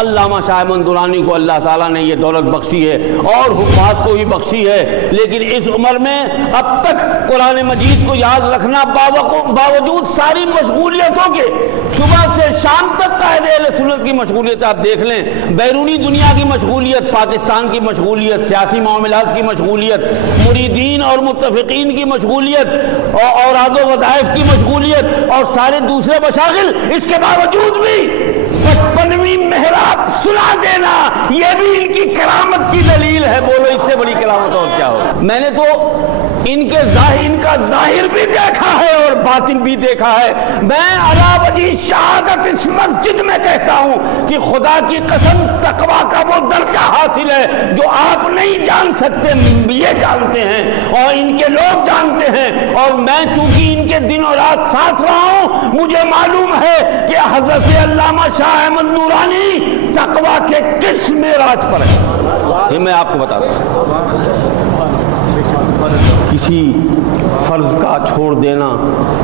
علامہ شاہ احمد درانی کو اللہ تعالیٰ نے یہ دولت بخشی ہے اور حفاظ کو بھی بخشی ہے، لیکن اس عمر میں اب تک قرآن مجید کو یاد رکھنا باوجود ساری مشغولیتوں کے، صبح سے شام تک قائد اہل سنت کی مشغولیت آپ دیکھ لیں، بیرونی دنیا کی مشغولیت، پاکستان کی مشغولیت، سیاسی معاملات کی مشغولیت، مریدین اور متفقین کی مشغولیت، اوراد و وظائف کی مشغولیت اور سارے دوسرے مشاغل، اس کے باوجود بھی 55ویں محراب سنا دینا یہ بھی ان کی کرامت کی دلیل ہے۔ بولو اس سے بڑی کرامت اور کیا ہو؟ میں نے تو ان کا ظاہر بھی دیکھا ہے اور باطن بھی دیکھا ہے۔ میں علی وجہ شہادت اس مسجد میں کہتا ہوں کہ خدا کی قسم تقویٰ کا وہ درجہ حاصل ہے جو آپ نہیں جان سکتے، یہ جانتے ہیں اور ان کے لوگ جانتے ہیں، اور میں چونکہ ان کے دن اور رات ساتھ رہا ہوں، مجھے معلوم ہے کہ حضرت علامہ شاہ احمد نورانی تقویٰ کے کس معراج پر ہے، یہ میں آپ کو بتا دوں۔ کسی فرض کا چھوڑ دینا،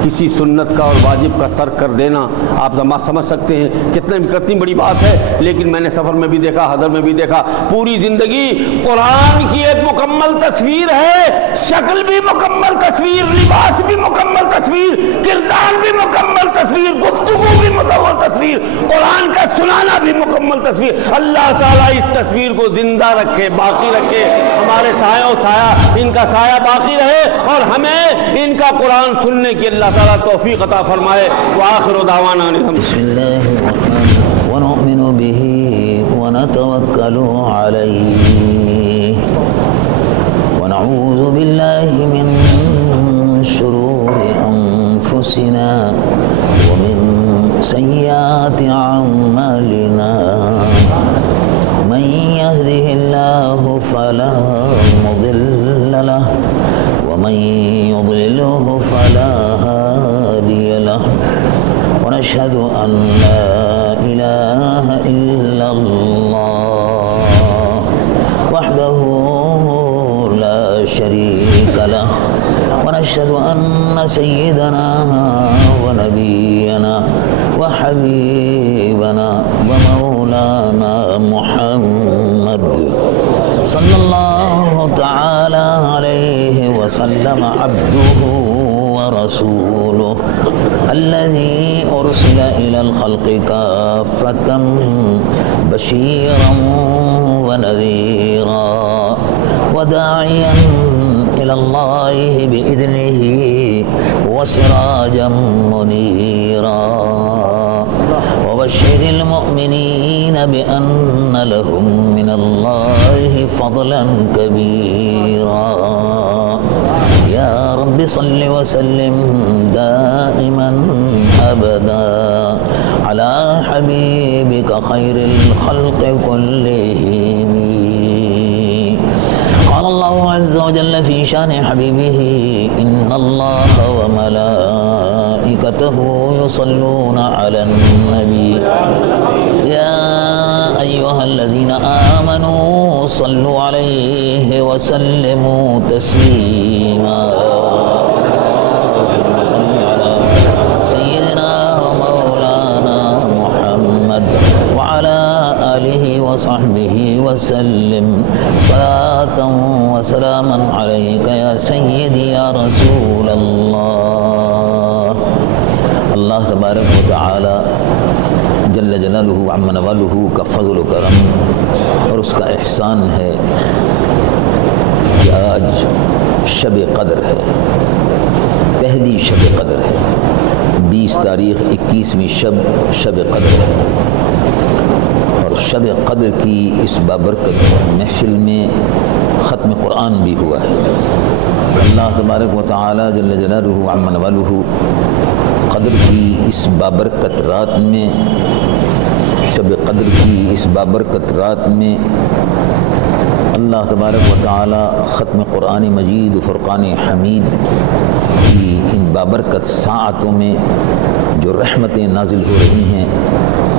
کسی سنت کا اور واجب کا ترک کر دینا، آپ سمجھ سکتے ہیں کتنی بڑی بات ہے، لیکن میں نے سفر میں بھی دیکھا، حضر میں بھی دیکھا، پوری زندگی قرآن کی ایک مکمل تصویر ہے، شکل بھی مکمل تصویر، لباس بھی مکمل تصویر، کردار بھی مکمل تصویر، گفتگو بھی مکمل تصویر، قرآن کا سنانا بھی مکمل تصویر۔ اللہ تعالیٰ اس تصویر کو زندہ رکھے، باقی رکھے، ہمارے سایہ ان کا سایہ باقی رہے اور ہمیں ان کا قرآن سننے کی اللہ تعالیٰ توفیق عطا فرمائے۔ وآخر دعوانا بسم اللہ الرحمن ونؤمن به ونتوکل علیہ ونعوذ باللہ من شرور انفسنا ومن سیئات اعمالنا من يهده الله فلا مضل له ومن يضلله فلا هادي له ونشهد أن لا إله إلا الله وحده لا شريك له ونشهد أن سيدنا ونبينا وحبيبنا ومولانا محمد صلى الله تعالى عليه وسلم عبده ورسوله الذي أرسل إلى الخلق كافة بشيرا ونذيرا وداعيا إلى الله بإذنه وسراجا منيرا وبشر المؤمنين بأن لهم من الله فضلا كبيرا يا رب صل وسلم دائما أبدا على حبيبك خير الخلق كلهم. قال الله عز وجل في شان حبيبه إن الله وملائكته يصلون على النبي يا أيها الذين آمنوا صلوا عليه وسلموا تسليما. صل على سيدنا ومولانا محمد وعلى آله وصحبه وسلم صلاة وسلاما عليك يا سيدي يا رسول الله. اللہ تبارک و تعالی جل جلالہ عم نوالہ کا فضل و کرم اور اس کا احسان ہے کہ آج شب قدر ہے، پہلی شب قدر ہے، 20 تاریخ 21ویں شب قدر ہے، اور شب قدر کی اس بابرکت محفل میں ختم قرآن بھی ہوا ہے۔ اللہ تبارک و تعالی جل جلالہ عم نوالہ قدر کی اس بابرکت رات میں، شب قدر کی اس بابرکت رات میں اللہ تبارک و تعالی ختم قرآن مجید و فرقان حمید کی ان بابرکت ساعتوں میں جو رحمتیں نازل ہو رہی ہیں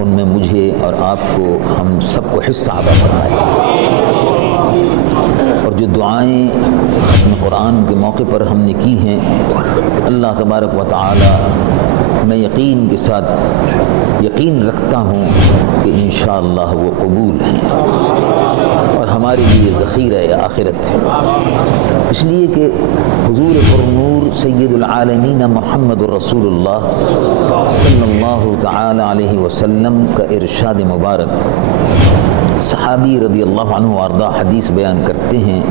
ان میں مجھے اور آپ کو، ہم سب کو حصہ عطا فرمائے، اور جو دعائیں ختم قرآن کے موقع پر ہم نے کی ہیں اللہ تبارک و تعالی میں یقین کے ساتھ یقین رکھتا ہوں کہ انشاءاللہ وہ قبول ہیں اور ہمارے لیے ذخیرہ آخرت ہے، اس لیے کہ حضور پرنور سید العالمین محمد رسول اللہ صلی اللہ تعالی علیہ وسلم کا ارشاد مبارک، صحابی رضی اللہ عنہ وارضہ حدیث بیان کرتے ہیں،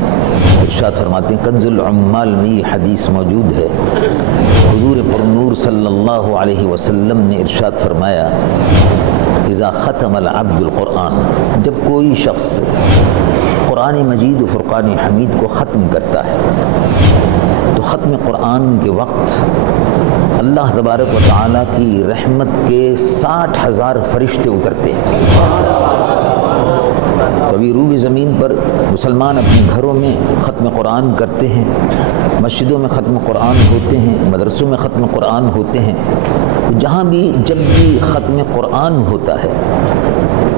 ارشاد فرماتے ہیں، کنز العمال میں یہ حدیث موجود ہے، حضور پرنور صلی اللہ علیہ وسلم نے ارشاد فرمایا، اذا ختم العبد القرآن، جب کوئی شخص قرآن مجید و فرقان حمید کو ختم کرتا ہے تو ختم قرآن کے وقت اللہ تبارک و تعالیٰ کی رحمت کے 60,000 فرشتے اترتے ہیں۔ تو ابھی روح زمین پر مسلمان اپنے گھروں میں ختم قرآن کرتے ہیں، مسجدوں میں ختم قرآن ہوتے ہیں، مدرسوں میں ختم قرآن ہوتے ہیں، جہاں بھی جب بھی ختم قرآن ہوتا ہے،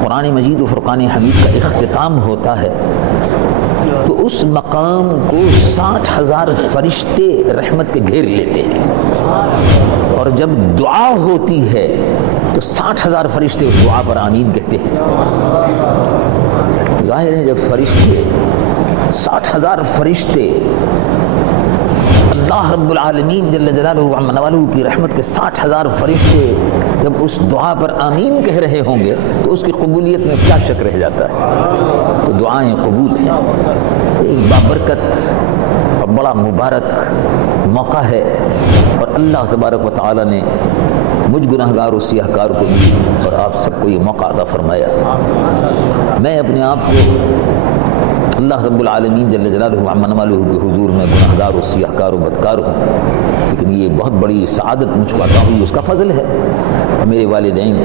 قرآن مجید و فرقان حمید کا اختتام ہوتا ہے، تو اس مقام کو 60,000 فرشتے رحمت کے گھیر لیتے ہیں، اور جب دعا ہوتی ہے تو 60,000 فرشتے اس دعا پر آمین کہتے ہیں۔ ظاہر ہے جب فرشتے 60,000 فرشتے اللہ رب العالمین جل جلالہ و عز والہ کی رحمت کے 60,000 فرشتے جب اس دعا پر آمین کہہ رہے ہوں گے تو اس کی قبولیت میں کیا شک رہ جاتا ہے؟ تو دعائیں قبول ہیں، ایک بابرکت اور بڑا مبارک موقع ہے، اور اللہ تبارک و تعالی نے مجھ گناہگار و سیاہ کار کو بھی اور آپ سب کو یہ موقع عطا فرمایا۔ میں اپنے آپ کو اللہ رب العالمین جل جلالہ و عز والہ کے حضور میں گناہگار و سیاہ کار و بدکار ہوں، لیکن یہ بہت بڑی سعادت مجھ کو عطا ہوئی، اس کا فضل ہے۔ میرے والدین،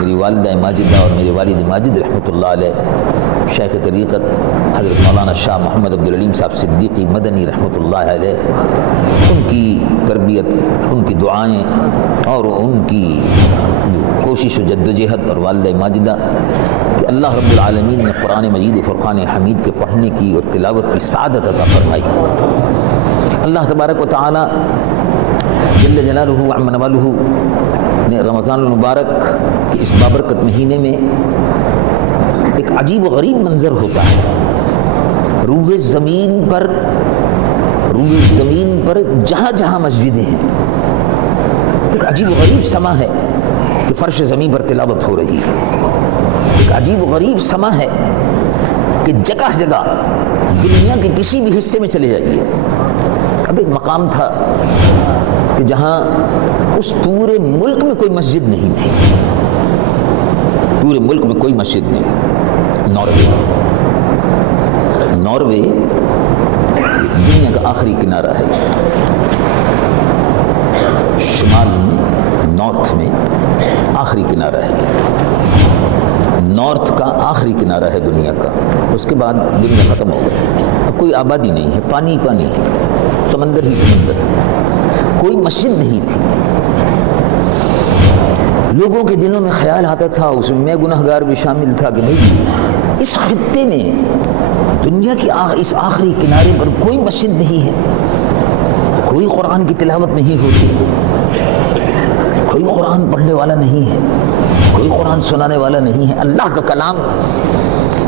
میری والدہ ماجدہ اور میرے والد ماجد رحمۃ اللہ علیہ، شیخ طریقت حضرت مولانا شاہ محمد عبدالعلیم صاحب صدیقی مدنی رحمۃ اللہ علیہ، ان کی تربیت، ان کی دعائیں اور ان کی کوشش و جد و جہد، اور والدہ ماجدہ کہ اللہ رب العالمین نے قرآن مجید و فرقان حمید کے پڑھنے کی اور تلاوت کی سعادت عطا فرمائی۔ اللہ تبارک و تعالی جل جلالہ و عز والہ نے رمضان المبارک کے اس بابرکت مہینے میں ایک عجیب و غریب منظر ہوتا ہے، روح زمین پر جہاں جہاں مسجدیں ہیں، ایک عجیب و غریب سما ہے کہ فرش زمین پر تلاوت ہو رہی ہے، ایک عجیب و غریب سما ہے کہ جگہ جگہ دنیا کے کسی بھی حصے میں چلے جائیے۔ اب ایک مقام تھا کہ جہاں اس پورے ملک میں کوئی مسجد نہیں تھی، پورے ملک میں کوئی مسجد نہیں، ناروے دنیا کا آخری کنارہ ہے، شمال میں، نارتھ میں آخری کنارہ ہے، نارتھ کا آخری کنارہ ہے دنیا کا، اس کے بعد دنیا ختم ہو گئی، اب کوئی آبادی نہیں ہے، پانی پانی، سمندر ہی سمندر، کوئی مسجد نہیں تھی۔ لوگوں کے دلوں میں خیال آتا تھا، اس میں گناہگار بھی شامل تھا، کہ بھئی اس خطے میں دنیا کی اس آخری کنارے پر کوئی مسجد نہیں ہے، کوئی قرآن کی تلاوت نہیں ہوتی، کوئی قرآن پڑھنے والا نہیں ہے، کوئی قرآن سنانے والا نہیں ہے، اللہ کا کلام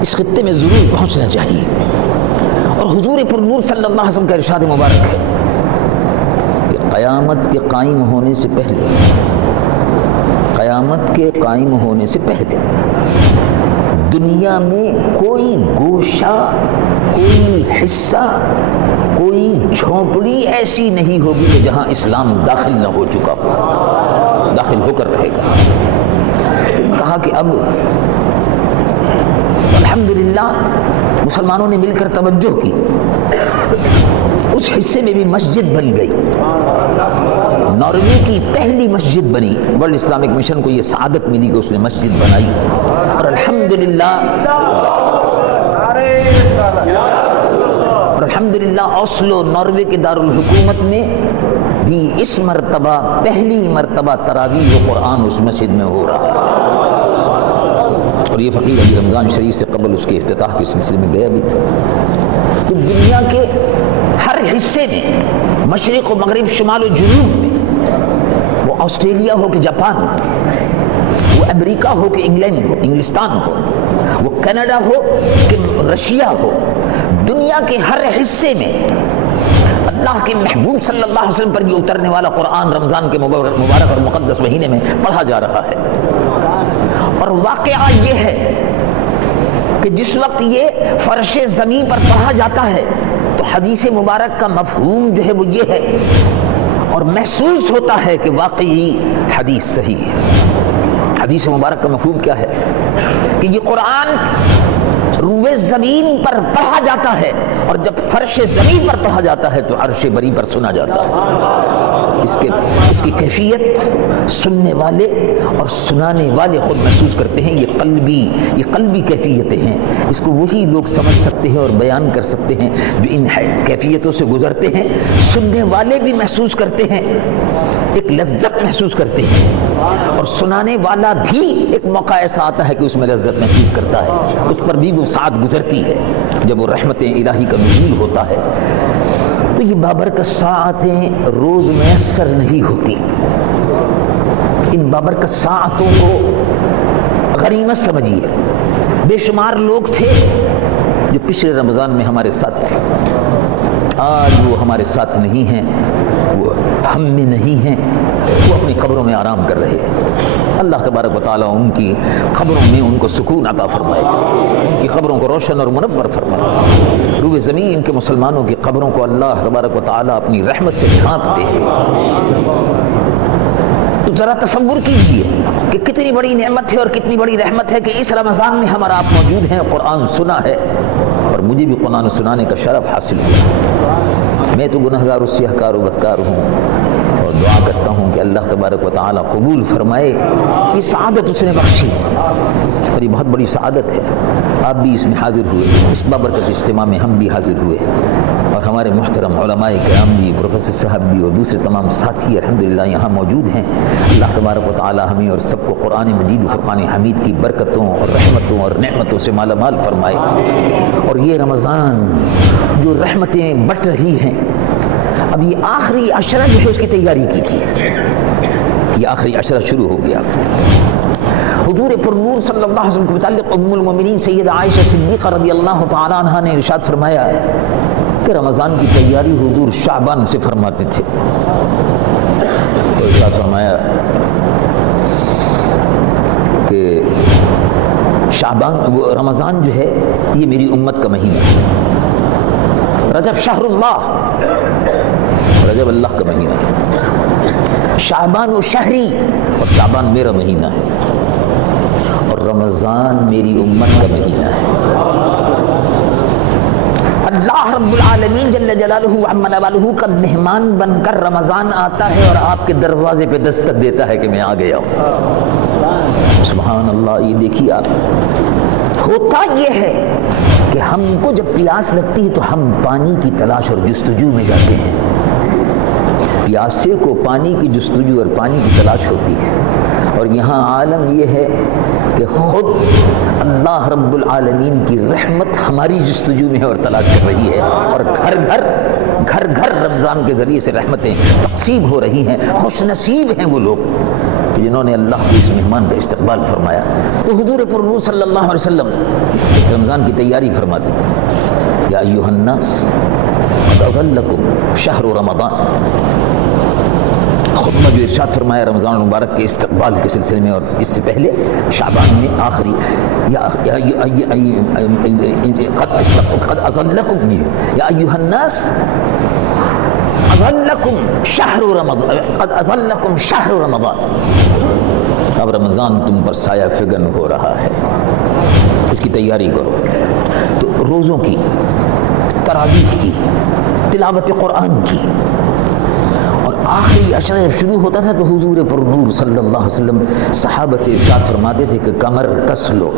اس خطے میں ضرور پہنچنا چاہیے۔ اور حضور پرنور صلی اللہ علیہ وسلم کا ارشاد مبارک ہے کہ قیامت کے قائم ہونے سے پہلے، قیامت کے قائم ہونے سے پہلے دنیا میں کوئی گوشہ، کوئی حصہ، کوئی جھونپڑی ایسی نہیں ہوگی کہ جہاں اسلام داخل نہ ہو چکا ہو، داخل ہو کر رہے گا۔ کہا کہ اب الحمدللہ مسلمانوں نے مل کر توجہ کی، اس حصے میں بھی مسجد بن گئی، ناروے کی پہلی مسجد بنی، ورلڈ اسلامک مشن کو یہ سعادت ملی کہ اس نے مسجد بنائی، اور الحمدللہ اوسلو ناروے کے دارالحکومت میں بھی اس مرتبہ پہلی مرتبہ تراویح و قرآن اس مسجد میں ہو رہا ہے، اور یہ فقیر ابھی رمضان شریف سے قبل اس کے افتتاح کے سلسلے میں گیا بھی تھا۔ تو دنیا کے ہر حصے میں، مشرق و مغرب، شمال و جنوب میں، وہ آسٹریلیا ہو کہ جاپان ہو، وہ امریکہ ہو کہ انگلینڈ ہو، انگلستان ہو، وہ کینیڈا ہو کہ رشیا ہو، دنیا کے ہر حصے میں اللہ کے محبوب صلی اللہ علیہ وسلم پر یہ اترنے والا قرآن رمضان کے مبارک اور مقدس مہینے میں پڑھا جا رہا ہے۔ اور واقعہ یہ ہے کہ جس وقت یہ فرش زمین پر پڑھا جاتا ہے تو حدیث مبارک کا مفہوم جو ہے وہ یہ ہے، اور محسوس ہوتا ہے کہ واقعی حدیث صحیح ہے۔ حدیث مبارک کا مفہوم کیا ہے کہ یہ قرآن روئے زمین پر پڑھا جاتا ہے، اور جب فرش زمین پر پڑھا جاتا ہے تو عرش بری پر سنا جاتا ہے۔ اس کی کیفیت سننے والے اور سنانے والے خود محسوس کرتے ہیں۔ یہ قلبی کیفیتیں ہیں، اس کو وہی لوگ سمجھ سکتے ہیں اور بیان کر سکتے ہیں جو ان کیفیتوں سے گزرتے ہیں۔ سننے والے بھی محسوس کرتے ہیں، ایک لذت محسوس کرتے ہیں، اور سنانے والا بھی ایک موقع ایسا آتا ہے کہ اس میں لذت محسوس کرتا ہے، اس پر بھی وہ ساتھ گزرتی ہے جب وہ رحمت الہی کا نزول ہوتا ہے۔ تو یہ بابرکت ساعتیں روز میسر نہیں ہوتی، ان بابرکت ساعتوں کو غنیمت سمجھیے۔ بے شمار لوگ تھے جو پچھلے رمضان میں ہمارے ساتھ تھے، آج وہ ہمارے ساتھ نہیں ہیں، وہ ہم میں نہیں ہیں، وہ اپنی قبروں میں آرام کر رہے ہیں۔ اللہ تبارک و تعالیٰ ان کی قبروں میں ان کو سکون عطا فرمائے، ان کی قبروں کو روشن اور منور فرمائے۔ روئے زمین کے مسلمانوں کی قبروں کو اللہ تبارک و تعالیٰ اپنی رحمت سے ڈھانپ دے۔ تو ذرا تصور کیجئے کہ کتنی بڑی نعمت ہے اور کتنی بڑی رحمت ہے کہ اس رمضان میں ہمارا آپ موجود ہیں، قرآن سنا ہے، اور مجھے بھی قرآن سنانے کا شرف حاصل ہوا۔ میں تو گنہگار و سیاہ کار و بدکار ہوں، اور دعا کرتا ہوں کہ اللہ تبارک و تعالیٰ قبول فرمائے۔ یہ سعادت اس نے بخشی، اور یہ بہت بڑی سعادت ہے۔ آپ بھی اس میں حاضر ہوئے، اس بابرکت اجتماع میں ہم بھی حاضر ہوئے، اور ہمارے محترم علماء کرام بھی، پروفیسر صاحب بھی، اور دوسرے تمام ساتھی الحمدللہ یہاں موجود ہیں۔ اللہ تبارک و تعالیٰ ہمیں اور سب کو قرآن مجید و فرقان حمید کی برکتوں اور رحمتوں اور نعمتوں سے مالا مال فرمائے۔ اور یہ رمضان جو رحمتیں بٹ رہی ہیں، اب یہ آخری عشرہ جو ہے اس کی تیاری کیجیے۔ یہ آخری عشرہ شروع ہو گیا۔ حضور پر نور صلی اللہ علیہ وسلم کے متعلق ام المومنین سیدہ عائشہ صدیقہ رضی اللہ تعالیٰ عنہ نے ارشاد فرمایا کہ رمضان کی تیاری حضور شعبان سے فرماتے تھے۔ تو ارشاد فرمایا کہ شعبان رمضان جو ہے یہ میری امت کا مہینہ ہے۔ رجب شہر اللہ، رجب اللہ کا مہینہ ہے۔ شعبان و شہری، اور شعبان میرا مہینہ ہے، اور رمضان میری امت کا مہینہ ہے۔ اللہ رب العالمین جل جلالہ عم نوالہ کا مہمان بن کر رمضان آتا ہے اور آپ کے دروازے پہ دستک دیتا ہے کہ میں آ گیا ہوں۔ سبحان اللہ۔ یہ دیکھیے آپ، ہوتا یہ ہے کہ ہم کو جب پیاس لگتی ہے تو ہم پانی کی تلاش اور جستجو میں جاتے ہیں۔ پیاسے کو پانی کی جستجو اور پانی کی تلاش ہوتی ہے، اور یہاں عالم یہ ہے کہ خود اللہ رب العالمین کی رحمت ہماری جستجو میں اور تلاش کر رہی ہے، اور گھر گھر رمضان کے ذریعے سے رحمتیں تقسیم ہو رہی ہیں۔ خوش نصیب ہیں وہ لوگ جنہوں نے اللہ کے اس مہمان کا استقبال فرمایا۔ تو حضور پر نور صلی اللہ علیہ وسلم رمضان کی تیاری فرماتے تھے۔ یا ایھا الناس قد اظلکم شہر رمضان، خطبہ جو ارشاد فرمایا رمضان المبارک کے استقبال کے سلسلے میں، اور اس سے پہلے شعبان میں آخری قد اظلکم، یا ایھا الناس اظلکم شہر رمضان، قد اظلکم شہر رمضان، اب رمضان تم پر سایہ فگن ہو رہا ہے، اس کی تیاری کرو۔ تو روزوں کی، تراویح کی، تلاوت قرآن کی، اور آخری عشرہ جب شروع ہوتا تھا تو حضور پر نور صلی اللہ علیہ وسلم صحابہ سے ارشاد فرماتے تھے کہ کمر کس لو،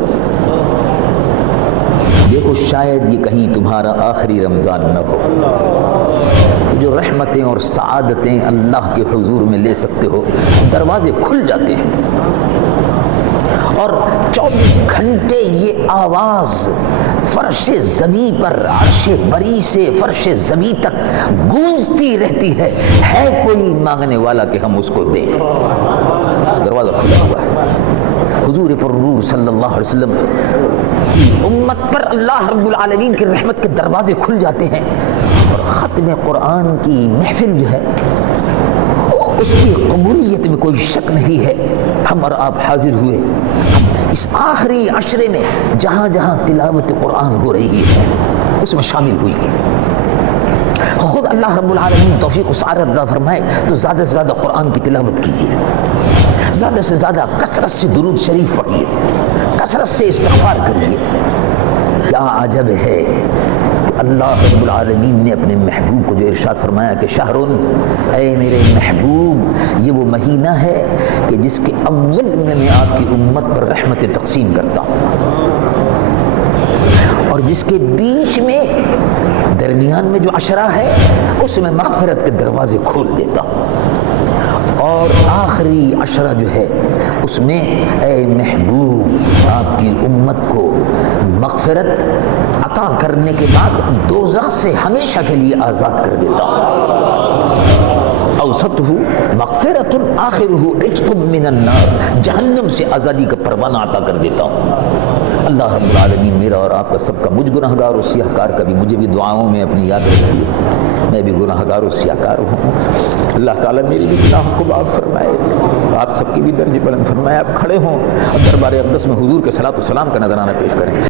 دیکھو شاید یہ کہیں تمہارا آخری رمضان نہ ہو۔ جو رحمتیں اور سعادتیں اللہ کے حضور میں لے سکتے ہو، دروازے کھل جاتے ہیں، اور 24 گھنٹے یہ آواز فرش زمین پر عرش بری سے فرش زمین تک گونجتی رہتی ہے کوئی مانگنے والا کہ ہم اس کو دیں؟ دروازہ کھلا ہوا ہے۔ حضور پرنور صلی اللہ علیہ وسلم کی امت پر اللہ رب العالمین کی رحمت کے دروازے کھل جاتے ہیں، اور ختم قرآن کی محفل جو ہے اس کی قبولیت میں کوئی شک نہیں ہے۔ ہم اور آپ حاضر ہوئے، ہم اس آخری عشرے میں جہاں جہاں تلاوت قرآن ہو رہی ہے اس میں شامل ہوئی ہے۔ خود اللہ رب العالمین توفیق و سعادت عطا فرمائے تو زیادہ سے زیادہ قرآن کی تلاوت کیجیے، زیادہ سے زیادہ کثرت سے درود شریف پڑھیے، کثرت سے استغفار کریے۔ کیا عجب ہے کہ اللہ رب العالمین نے اپنے محبوب کو جو ارشاد فرمایا کہ شہرن، اے میرے محبوب، یہ وہ مہینہ ہے کہ جس کے اول میں آپ کی امت پر رحمت تقسیم کرتا ہوں، اور جس کے بیچ میں درمیان میں جو عشرہ ہے اس میں مغفرت کے دروازے کھول دیتا ہوں، اور آخری عشرہ جو ہے اس میں اے محبوب آپ کی امت کو مغفرت عطا کرنے کے بعد دوزخ سے ہمیشہ کے لیے آزاد کر دیتا ہوں۔ اوسطہ مغفرۃ آخرہ عتق من النار، جہنم سے آزادی کا پروانہ عطا کر دیتا ہوں۔ اللہ رب العالمین میرا اور آپ کا سب کا، مجھ گناہ گار و سیاہ کار کا بھی مجھے بھی دعاؤں میں اپنی یاد رکھیے، میں بھی گناہ گار و سیاہ کار ہوں۔ اللہ تعالیٰ میری بھی گناہوں کو معاف فرمائے، آپ سب کی بھی درجہ بلند فرمائے۔ آپ کھڑے ہوں اور دربار اقدس میں حضور کے صلاۃ و سلام کا نذرانہ پیش کریں۔